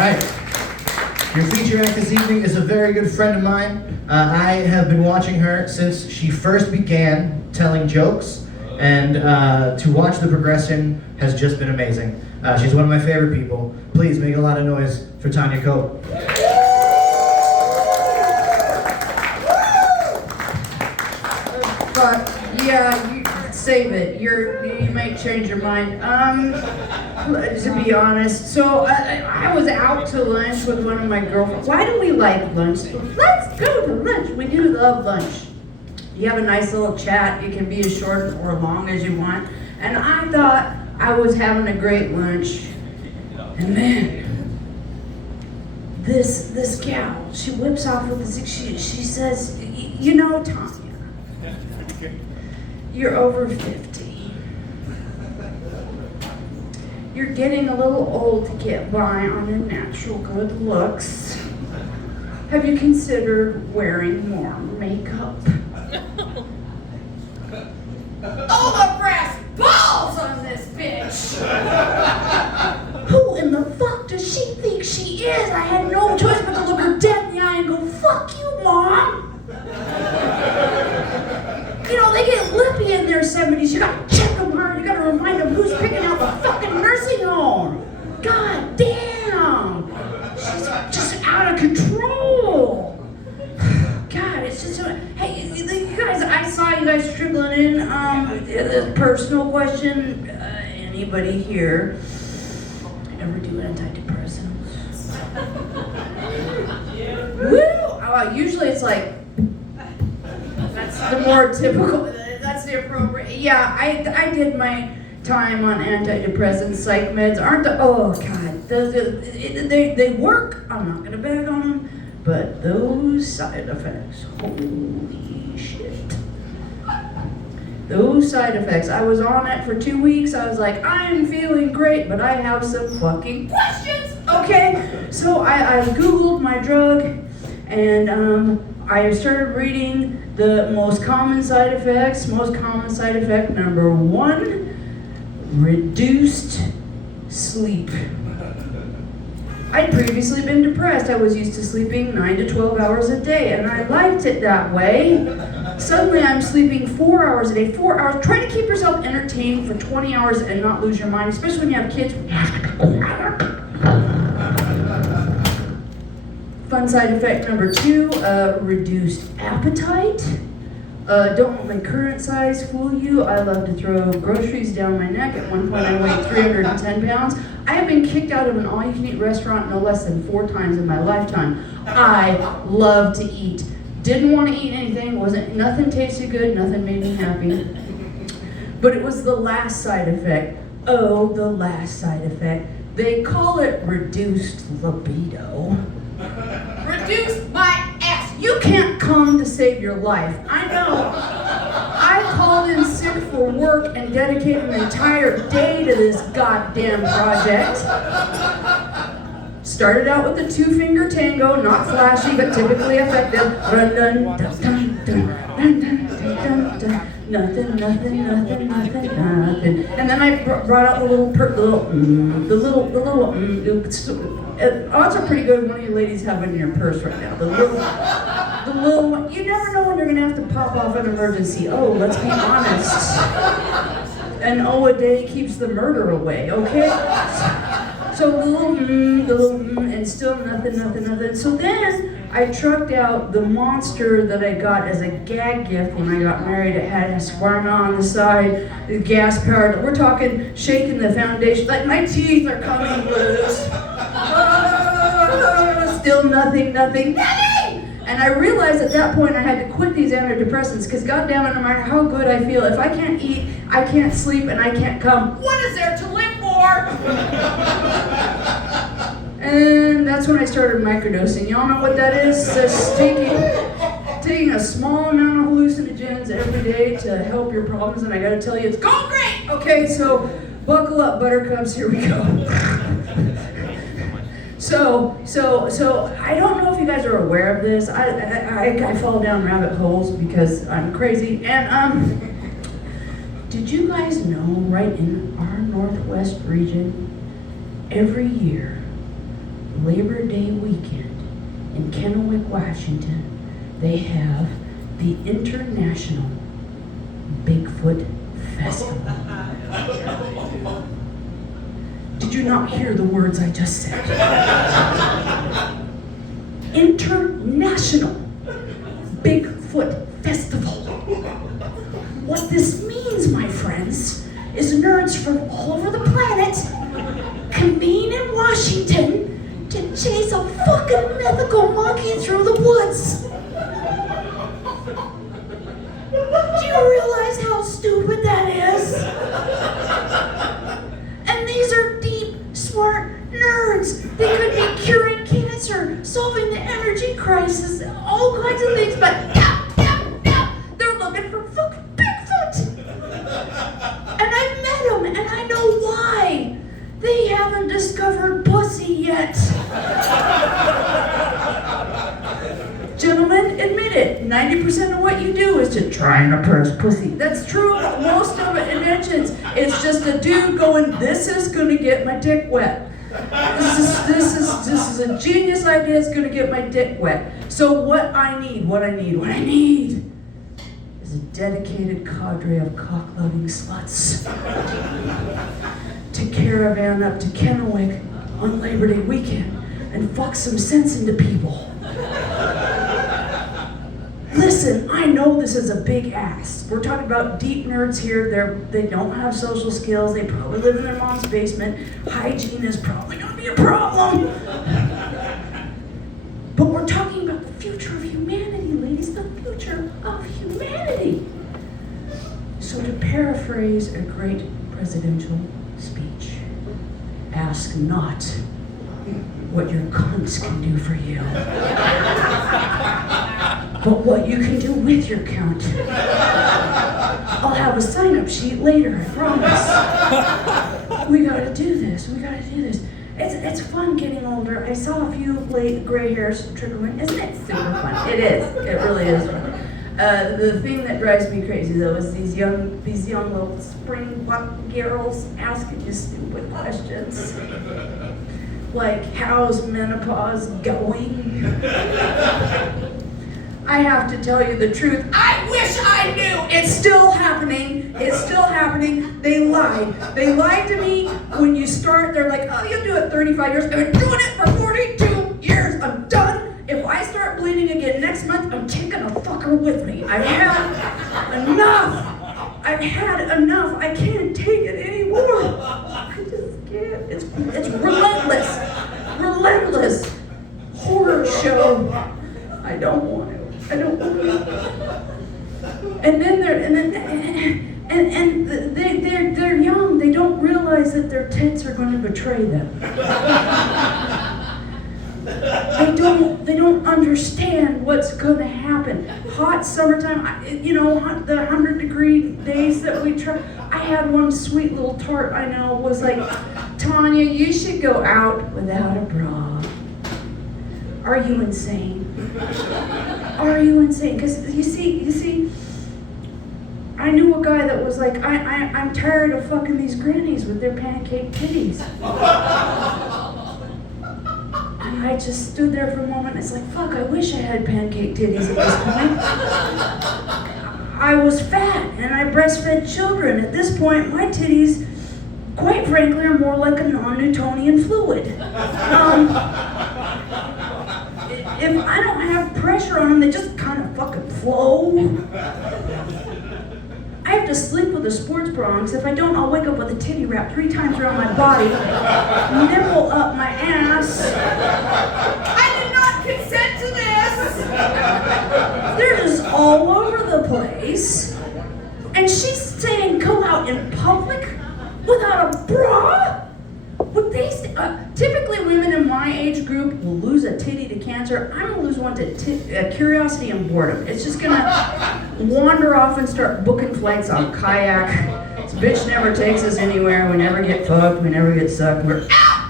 right. Your feature act this evening is a very good friend of mine. I have been watching her since she first began telling jokes, and to watch the progression has just been amazing. She's one of my favorite people. Please make a lot of noise for Tanya Cope. But yeah, you save it. You might change your mind. To be honest, so I was out to lunch with one of my girlfriends. Why do we like lunch? Let's go to lunch. We do love lunch. You have a nice little chat. It can be as short or long as you want. And I thought I was having a great lunch. And man, this gal, she whips off with this. She says, you know, Tanya, you're over 50. You're getting a little old to get by on your natural good looks. Have you considered wearing more makeup? Oh, the brass balls on this bitch! Who in the fuck does she think she is? I had no choice but to look her dead in the eye and go, fuck you, Mom! You know, they get lippy in their 70s. You gotta check them hard. You gotta remind them who's picking out the fucking nursing home. God damn! She's just out of control. God, it's just, hey, you guys, I saw you guys trickling in. A personal question. Anybody here ever do antidepressants? Woo! Usually it's like, that's the more typical, that's the appropriate. Yeah, I did my time on antidepressants, psych meds. Aren't the, oh God, they work. I'm not gonna bag on them, but those side effects, holy shit. Those side effects, I was on it for 2 weeks. I was like, I'm feeling great, but I have some fucking questions. Okay, so I Googled my drug, and I started reading the most common side effects. Most common side effect number 1, reduced sleep. I'd previously been depressed. I was used to sleeping 9 to 12 hours a day, and I liked it that way. Suddenly I'm sleeping 4 hours a day, 4 hours. Try to keep yourself entertained for 20 hours and not lose your mind, especially when you have kids. Fun side effect number 2, reduced appetite. Don't let my current size fool you. I love to throw groceries down my neck. At one point I weighed 310 pounds. I have been kicked out of an all-you-can-eat restaurant no less than 4 times in my lifetime. I love to eat. Didn't want to eat anything. Nothing tasted good. Nothing made me happy. But it was the last side effect. Oh, the last side effect. They call it reduced libido. Reduce my ass. You can't come to save your life. I know. I called in sick for work and dedicated an entire day to this goddamn project. Started out with the 2-finger tango, not flashy but typically effective. Dun, dun, dun, dun, dun, dun, dun, dun. Nothing, nothing, nothing, nothing, nothing. And then I brought out the little. Odds are pretty good. One of you ladies have it in your purse right now. The little one. You never know when you're gonna have to pop off an emergency. Oh, let's be honest. An O a day keeps the murder away. Okay. So the little, and still nothing, nothing, nothing. So then I trucked out the monster that I got as a gag gift when I got married. It had a shawarma on the side, the gas powered. We're talking shaking the foundation, like my teeth are coming loose. Still nothing, nothing, nothing. And I realized at that point I had to quit these antidepressants because goddamn it, no matter how good I feel, if I can't eat, I can't sleep, and I can't come, what is there to live for? And that's when I started microdosing. Y'all know what that is? Just taking a small amount of hallucinogens every day to help your problems, and I gotta tell you, it's going great! Okay, so buckle up, buttercups, here we go. So I don't know if you guys are aware of this. I fall down rabbit holes because I'm crazy. And did you guys know right in our Northwest region, every year, Labor Day weekend in Kennewick, Washington, they have the International Bigfoot Festival. Did you not hear the words I just said? International Bigfoot Festival. What this means, my friends, is nerds from all over the planet convene in Washington to chase a fucking mythical monkey through the woods. Do you realize how stupid that is? And these are deep, smart nerds. They could be curing cancer, solving the energy crisis, all kinds of things, but they're looking for fucking Bigfoot. And I've met them, and I know why. They haven't discovered pussy yet. Gentlemen, admit it. 90% of what you do is to try and impress pussy. That's true. Most of it inventions, it's just a dude going, "This is gonna get my dick wet. This is a genius idea. It's gonna get my dick wet." So what I need is a dedicated cadre of cock-loving sluts to caravan up to Kennewick on Labor Day weekend and fuck some sense into people. Listen, I know this is a big ask. We're talking about deep nerds here. They don't have social skills. They probably live in their mom's basement. Hygiene is probably going to be a problem. But we're talking about the future of humanity, ladies. The future of humanity. So to paraphrase a great presidential speech, ask not what your cunts can do for you, but what you can do with your count. I'll have a sign-up sheet later, I promise. We gotta do this. It's fun getting older. I saw a few late gray hairs trickle in. Isn't it super fun? It is. It really is fun. The thing that drives me crazy though is these young little spring buck girls asking you stupid questions. Like, how's menopause going? I have to tell you the truth. I wish I knew. It's still happening. They lied. They lied to me. When you start, they're like, "Oh, you'll do it 35 years. I've been doing it for 42 years. I'm done. If I start bleeding again next month, I'm taking a fucker with me. I've had enough. I can't take it anymore. I just can't. It's relentless. Horror show. I don't want it. And then they're young. They don't realize that their tits are going to betray them. They don't understand what's going to happen. Hot summertime, the 100-degree days that we try. I had one sweet little tart I know was like, "Tanya, you should go out without a bra." Are you insane? Because you see, I knew a guy that was like, I'm tired of fucking these grannies with their pancake titties. And I just stood there for a moment. It's like, fuck, I wish I had pancake titties at this point. I was fat and I breastfed children. At this point, my titties, quite frankly, are more like a non-Newtonian fluid. If I don't have pressure on them, they just kind of fucking flow. I have to sleep with a sports bra on, because if I don't, I'll wake up with a titty wrap 3 times around my body, nipple up my ass. I did not consent to this. They're just all over the place. And she's saying go out in public without a bra? Would they typically women in my age group will lose a titty to cancer. I'm gonna lose one to curiosity and boredom. It's just gonna wander off and start booking flights on kayak. This bitch never takes us anywhere. We never get fucked. We never get sucked. We're out.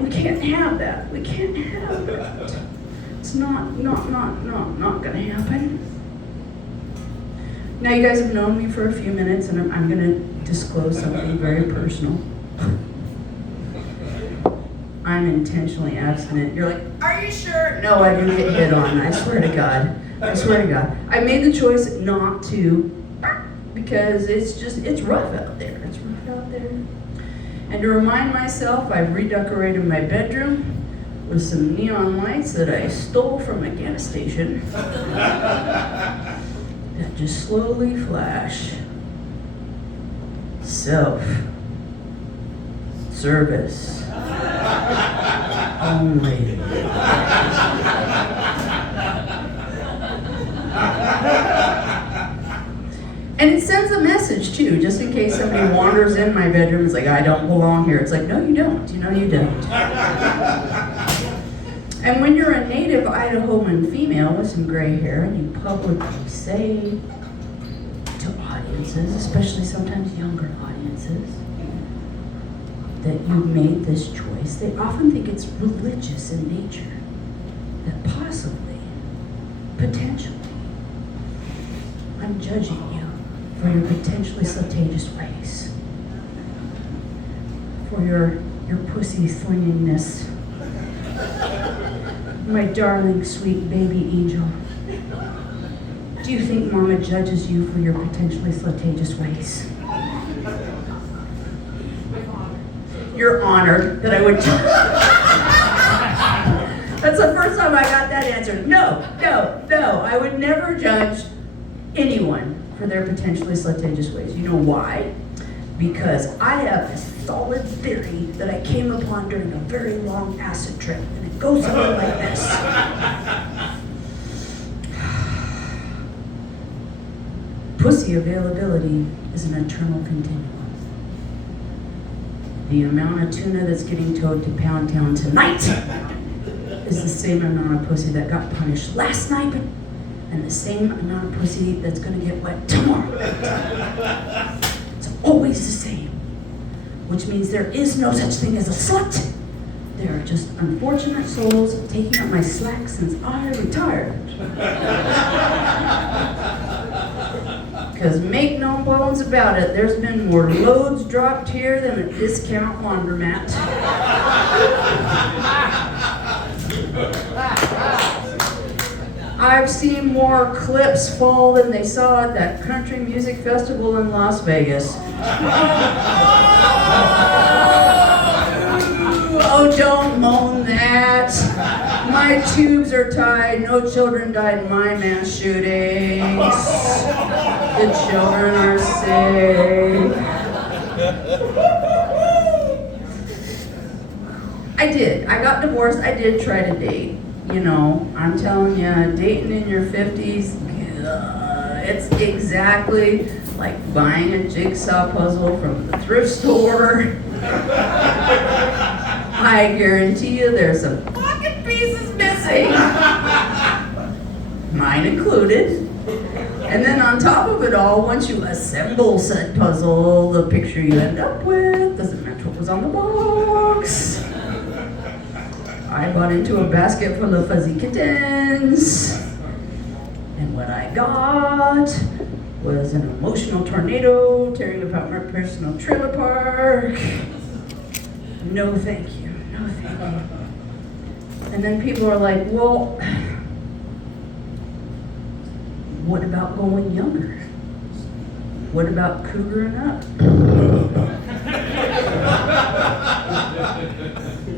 We can't have that. We can't have that. It's not gonna happen. Now you guys have known me for a few minutes, and I'm gonna disclose something very personal. I'm intentionally abstinent. You're like, are you sure? No, I do get hit on. I swear to God. I swear to God. I made the choice not to because it's rough out there. It's rough out there. And to remind myself, I've redecorated my bedroom with some neon lights that I stole from a gas station that just slowly flash. Self-service only. And it sends a message too, just in case somebody wanders in my bedroom and is like, I don't belong here. It's like, no, you don't. You know you don't. And when you're a native Idahoan female with some gray hair and you publicly say to audiences, especially sometimes younger audiences, that you've made this choice, they often think it's religious in nature. That possibly, potentially, I'm judging you for your potentially slutageous ways, for your pussy slingingness, my darling, sweet baby angel. Do you think Mama judges you for your potentially slutageous ways? You're honored that I would. That's the first time I got that answer. No. I would never judge anyone for their potentially slutageous ways. You know why? Because I have a solid theory that I came upon during a very long acid trip, and it goes something like this. Pussy availability is an eternal continuum. The amount of tuna that's getting towed to Pound Town tonight is the same amount of pussy that got punished last night, and the same amount of pussy that's gonna get wet tomorrow. It's always the same, which means there is no such thing as a slut. There are just unfortunate souls taking up my slack since I retired. Because make no bones about it, there's been more loads dropped here than a discount laundromat. I've seen more clips fall than they saw at that country music festival in Las Vegas. Oh, don't moan that. My tubes are tied. No children died in my mass shootings. The children are safe. I got divorced. I did try to date. You know, I'm telling you, dating in your 50s, it's exactly like buying a jigsaw puzzle from the thrift store. I guarantee you there's some fucking pieces missing. Mine included. And then on top of it all, once you assemble said puzzle, the picture you end up with doesn't match what was on the box. I bought into a basket full of fuzzy kittens, and what I got was an emotional tornado tearing apart my personal trailer park. No thank you, no thank you. And then people are like, well, what about going younger? What about cougering up?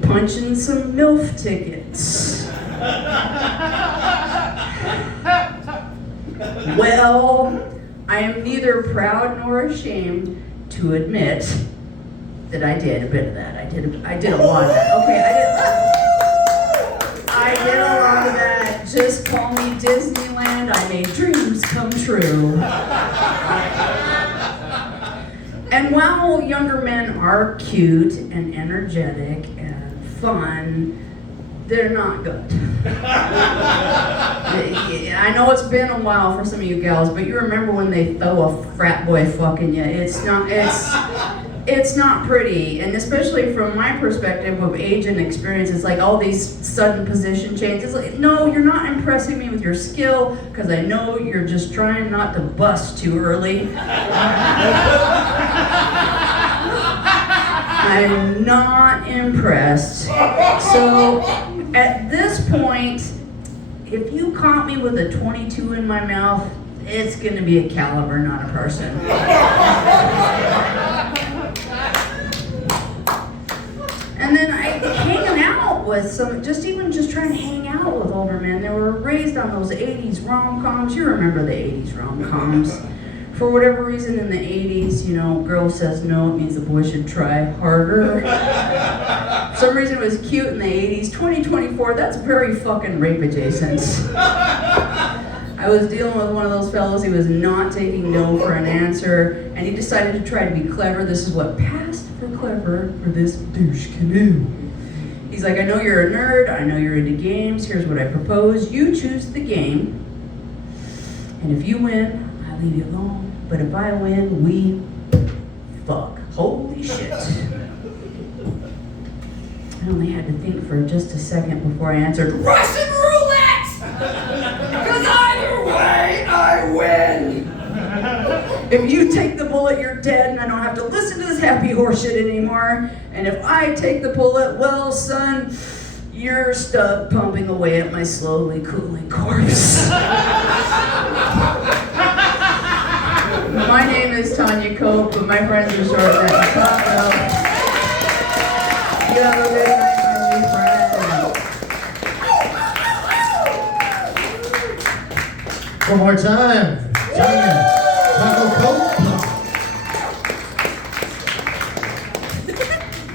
Punching some MILF tickets. Well, I am neither proud nor ashamed to admit that I did a bit of that. I did a lot of that. Okay, I did a lot of that. Just call me Disneyland. I made dreams come true. And while younger men are cute and energetic and fun, they're not good. I know it's been a while for some of you gals, but you remember when they throw a frat boy fucking you. It's not pretty, and especially from my perspective of age and experience, it's like all these sudden position changes. Like, no, you're not impressing me with your skill, because I know you're just trying not to bust too early. I'm not impressed. So at this point, if you caught me with a 22 in my mouth, it's gonna be a caliber, not a person. And then hanging out with some, just trying to hang out with older men. They were raised on those 80s rom-coms. You remember the 80s rom-coms. For whatever reason in the 80s, you know, girl says no, it means the boy should try harder. For some reason it was cute in the 80s. 2024, that's very fucking rape adjacent. I was dealing with one of those fellows, he was not taking no for an answer, and he decided to try to be clever. This is what passed for clever for this douche canoe. He's like, I know you're a nerd, I know you're into games, here's what I propose. You choose the game, and if you win, I leave you alone. But if I win, we fuck. Holy shit. I only had to think for just a second before I answered, Russian roulette! Because either way, I win! If you take the bullet, you're dead, and I don't have to listen to this happy horseshit anymore. And if I take the bullet, well, son, you're stuck pumping away at my slowly cooling corpse. My name is Tanya Cope, but my friends are short and Taco. You have a good night, my new friends. One more time. Tanya, Taco Coke.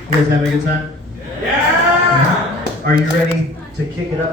You guys having a good time? Yeah! Are you ready to kick it up?